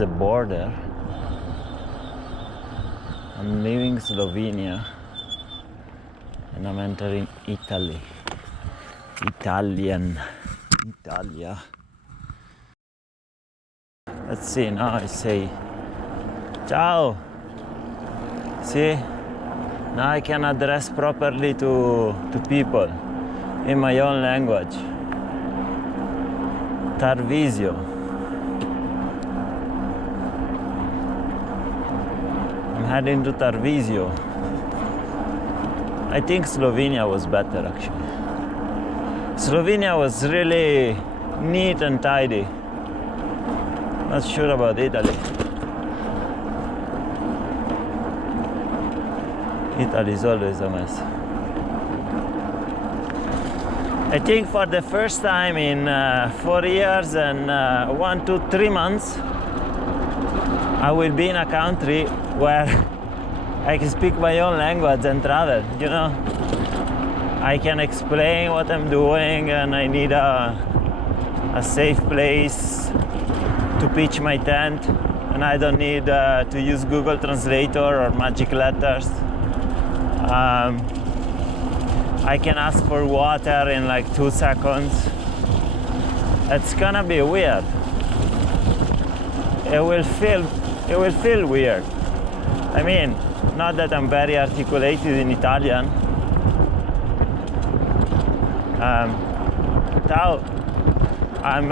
the border. I'm leaving Slovenia and I'm entering Italy. Italia. Let's see, now I say ciao. See, now I can address properly to people in my own language. Tarvisio. I'm heading to Tarvisio. I think Slovenia was better actually. Slovenia was really neat and tidy. Not sure about Italy. Italy is always a mess. I think for the first time in 4 years and 1 to 3 months, I will be in a country where I can speak my own language and travel, you know. I can explain what I'm doing, and I need a safe place to pitch my tent, and I don't need to use Google Translator or magic letters. I can ask for water in like 2 seconds. It's gonna be weird. It will feel weird. I mean, not that I'm very articulated in Italian. Ciao. I'm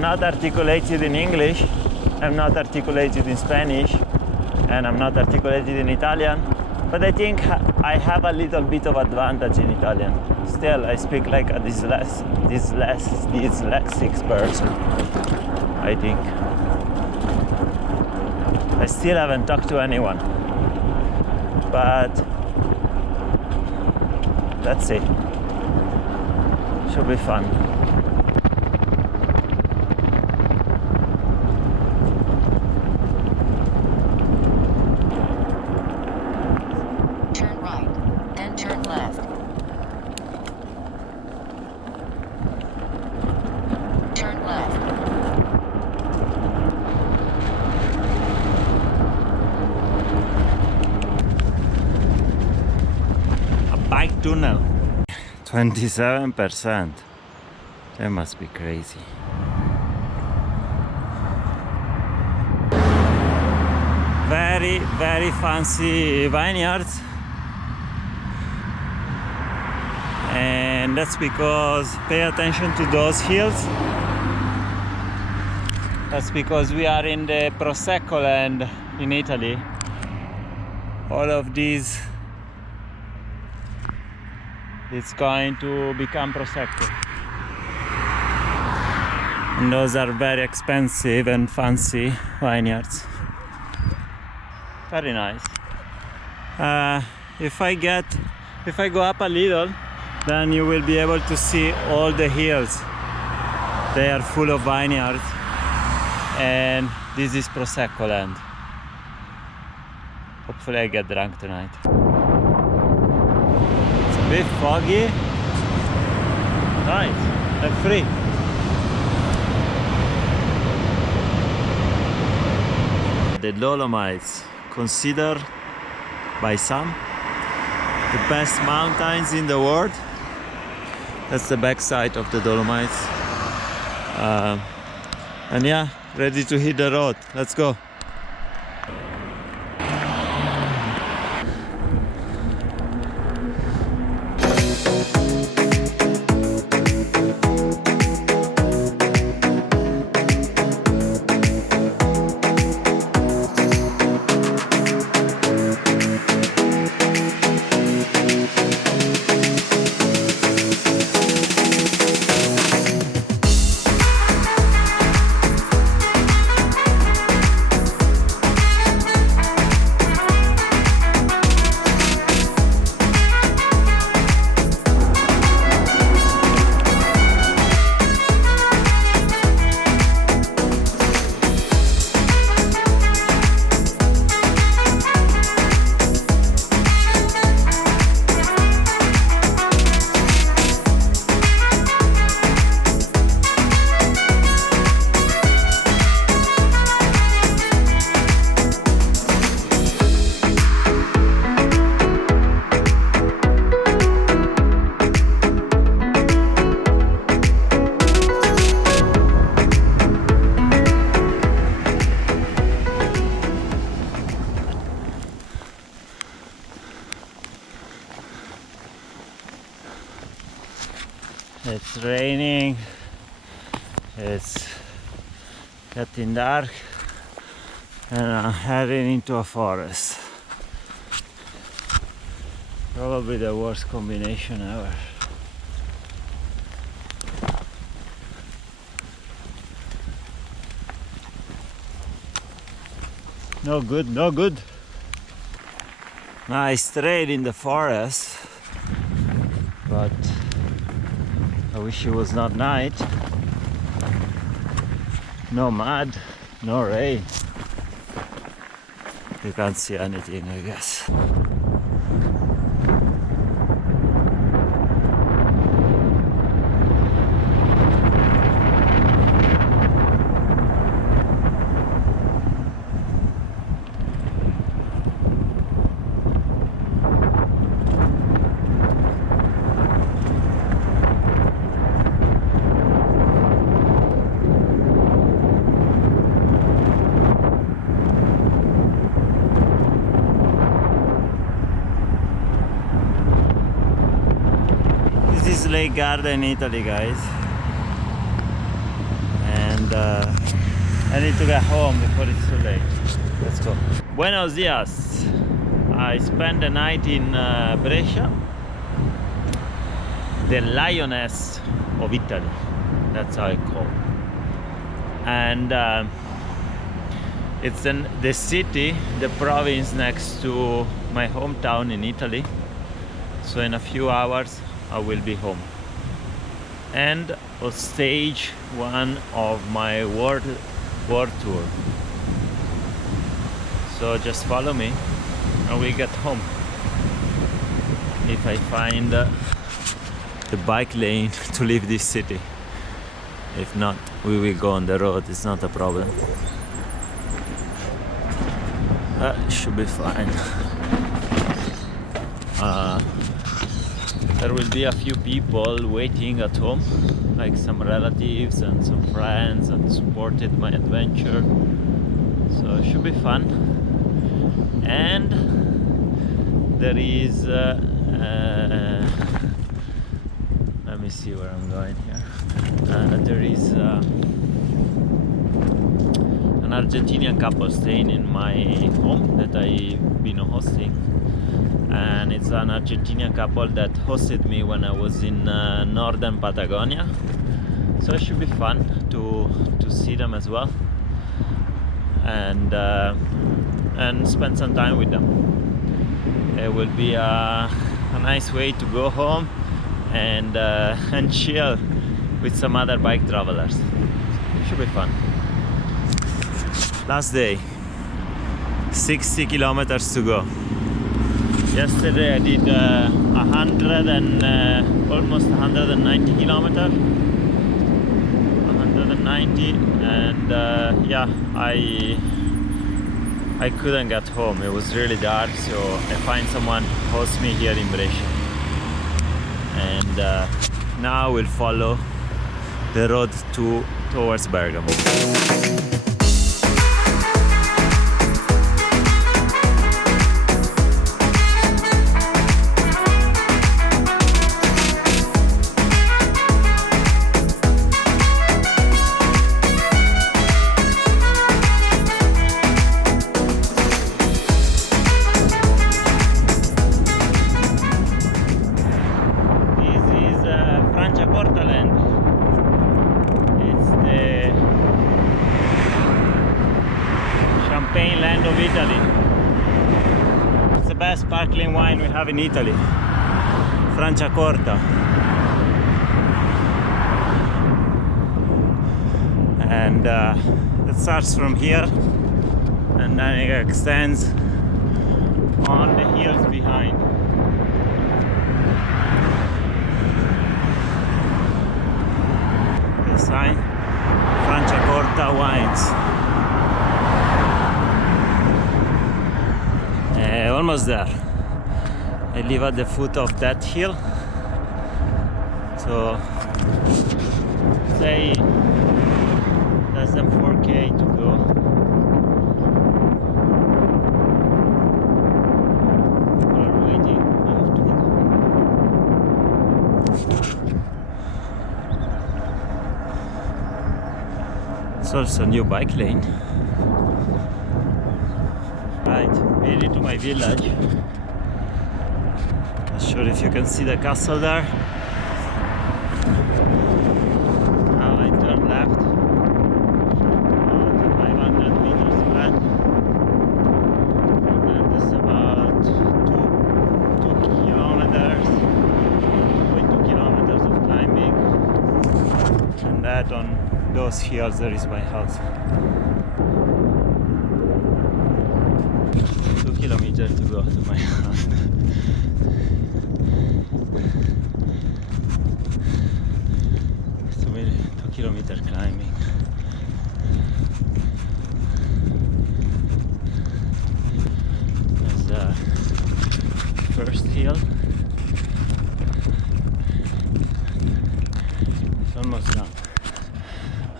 not articulated in English. I'm not articulated in Spanish, and I'm not articulated in Italian. But I think I have a little bit of advantage in Italian. Still, I speak like a dyslexic person, I think. I still haven't talked to anyone. But let's see. Should be fun. Turn right, then turn left. Turn left. A bike tunnel. 27%. That must be crazy. Very, very fancy vineyards. And that's because, pay attention to those hills. That's because we are in the Prosecco land in Italy. All of these, it's going to become Prosecco. And those are very expensive and fancy vineyards. Very nice. If I go up a little, then you will be able to see all the hills. They are full of vineyards, and this is Prosecco land. Hopefully I get drunk tonight. It's a bit foggy. Nice and free. The Dolomites, considered by some the best mountains in the world. That's the backside of the Dolomites. And yeah, ready to hit the road. Let's go. getting dark, and I'm heading into a forest. Probably the worst combination ever. No good, no good. Nice trail in the forest, but I wish it was not night. No mud, no rain. You can't see anything, I guess. This is Lake Garda in Italy, guys, and I need to get home before it's too late. Let's go. Buenos dias. I spent the night in Brescia, the lioness of Italy. That's how it's called. And it's the city, the province next to my hometown in Italy. So in a few hours I will be home and I'll stage one of my world tour. So just follow me and we get home. If I find the bike lane to leave this city. If not, we will go on the road. It's not a problem. Should be fine. There will be a few people waiting at home, like some relatives and some friends that supported my adventure. So it should be fun. And there is let me see where I'm going here. There is an Argentinian couple staying in my home that I've been hosting. And it's an Argentinian couple that hosted me when I was in northern Patagonia, so it should be fun to see them as well and spend some time with them. It will be a nice way to go home and chill with some other bike travelers. It should be fun. Last day, 60 kilometers to go. Yesterday I did 100 and almost 190 kilometers. 190, and yeah, I couldn't get home. It was really dark, so I find someone host me here in Brescia. And now we'll follow the road towards Bergamo. Land of Italy. It's the best sparkling wine we have in Italy, Franciacorta. And it starts from here and then it extends on the hills behind. The sign, Franciacorta wines. Almost there. I live at the foot of that hill, so say less than 4K to go. We're waiting. I have to go. It's also a new bike lane. Right, made it to my village. Not sure if you can see the castle there. Now I turn left. 500 meters flat. And it's about 2 kilometers. 2 kilometers of climbing. And that on those hills there is my house. 2 kilometers to go to my house. So maybe 2 kilometer climbing. There's the first hill. It's almost done.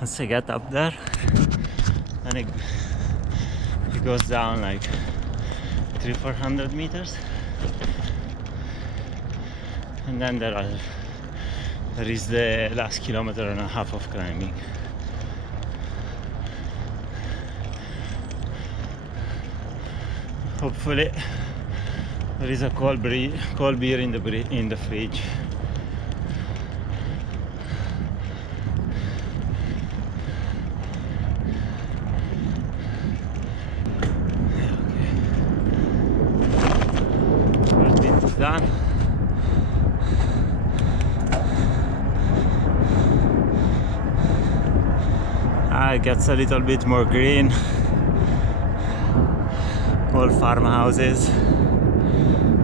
Once I get up there, and it goes down like 300-400 meters, and then there is the last kilometer and a half of climbing. Hopefully there is a cold beer in the fridge. Done. It gets a little bit more green. All farmhouses,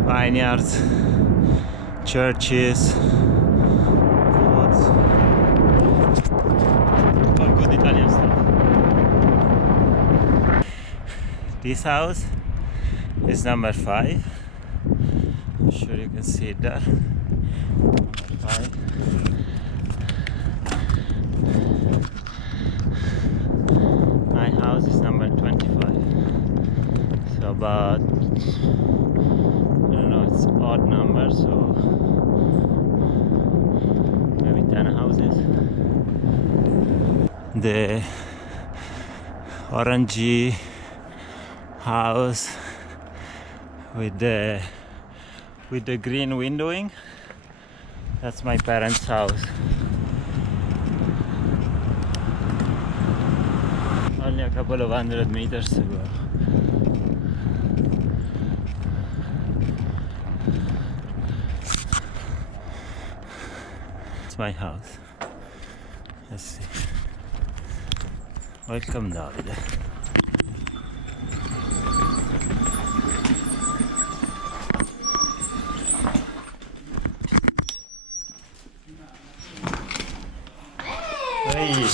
vineyards, churches, woods, all good Italian stuff. This house is number 5. I'm sure you can see it there. Number 5. My house is number 25. So about, I don't know, it's odd number, so maybe 10 houses. The orangey house with the green windowing, that's my parents' house. Only a couple of 100 meters to go. It's my house. Let's see. Welcome, Davide. Hey.